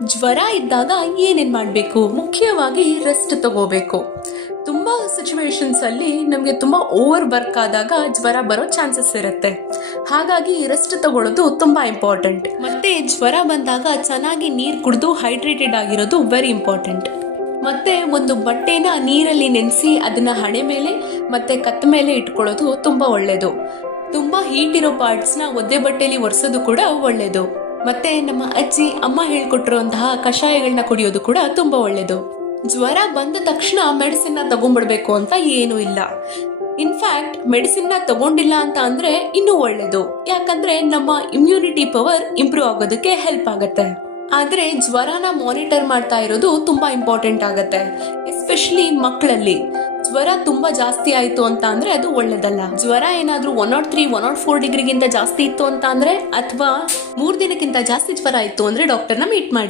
ಜ್ವರ ಇದ್ದಾಗ ಏನೇನು ಮಾಡಬೇಕು? ಮುಖ್ಯವಾಗಿ ರೆಸ್ಟ್ ತಗೋಬೇಕು. ತುಂಬ ಸಿಚುವೇಶನ್ಸ್ ಅಲ್ಲಿ ನಮಗೆ ತುಂಬ ಓವರ್ ವರ್ಕ್ ಆದಾಗ ಜ್ವರ ಬರೋ ಚಾನ್ಸಸ್ ಇರುತ್ತೆ. ಹಾಗಾಗಿ ರೆಸ್ಟ್ ತಗೊಳ್ಳೋದು ತುಂಬ ಇಂಪಾರ್ಟೆಂಟ್. ಮತ್ತೆ ಜ್ವರ ಬಂದಾಗ ಚೆನ್ನಾಗಿ ನೀರು ಕುಡಿದು ಹೈಡ್ರೇಟೆಡ್ ಆಗಿರೋದು ವೆರಿ ಇಂಪಾರ್ಟೆಂಟ್. ಮತ್ತೆ ಒಂದು ಬಟ್ಟೆನ ನೀರಲ್ಲಿ ನೆನೆಸಿ ಅದನ್ನ ಹಣೆ ಮೇಲೆ ಮತ್ತೆ ಕತ್ತ ಮೇಲೆ ಇಟ್ಕೊಳ್ಳೋದು ತುಂಬ ಒಳ್ಳೆಯದು. ತುಂಬ ಹೀಟ್ ಇರೋ ಪಾರ್ಟ್ಸ್ನ ಒದ್ದೆ ಬಟ್ಟೆಯಲ್ಲಿ ಒರೆಸೋದು ಕೂಡ ಒಳ್ಳೆಯದು. ಮತ್ತೆ ನಮ್ಮ ಅಜ್ಜಿ ಅಮ್ಮ ಹೇಳ್ಕೊಟ್ಟಿರುವಂತಹ ಕಷಾಯಗಳನ್ನ ಕುಡಿಯೋದು ಕೂಡ ತುಂಬಾ ಒಳ್ಳೇದು. ಜ್ವರ ಬಂದ ತಕ್ಷಣ ಮೆಡಿಸಿನ್ ತಗೊಂಡ್ಬಿಡ್ಬೇಕು ಅಂತ ಏನೂ ಇಲ್ಲ. ಇನ್ಫ್ಯಾಕ್ಟ್ ಮೆಡಿಸಿನ್ ತಗೊಂಡಿಲ್ಲ ಅಂತ ಅಂದ್ರೆ ಇನ್ನೂ ಒಳ್ಳೇದು. ಯಾಕಂದ್ರೆ ನಮ್ಮ ಇಮ್ಯುನಿಟಿ ಪವರ್ ಇಂಪ್ರೂವ್ ಆಗೋದಕ್ಕೆ ಹೆಲ್ಪ್ ಆಗುತ್ತೆ. ಆದ್ರೆ ಜ್ವರನ ಮಾನಿಟರ್ ಮಾಡ್ತಾ ಇರೋದು ತುಂಬಾ ಇಂಪಾರ್ಟೆಂಟ್ ಆಗುತ್ತೆ. ಎಸ್ಪೆಷಲಿ ಮಕ್ಕಳಲ್ಲಿ ಜ್ವರ ತುಂಬಾ ಜಾಸ್ತಿ ಆಯ್ತು ಅಂತ ಅಂದ್ರೆ ಅದು ಒಳ್ಳೇದಲ್ಲ. ಜ್ವರ ಏನಾದ್ರೂ 103, 104 ಡಿಗ್ರಿಗಿಂತ ಜಾಸ್ತಿ ಇತ್ತು ಅಂತ ಅಂದ್ರೆ ಅಥವಾ 3 ದಿನಕ್ಕಿಂತ ಜಾಸ್ತಿ ಜ್ವರ ಇತ್ತು ಅಂದ್ರೆ ಡಾಕ್ಟರ್ನ ಮೀಟ್ ಮಾಡಿ.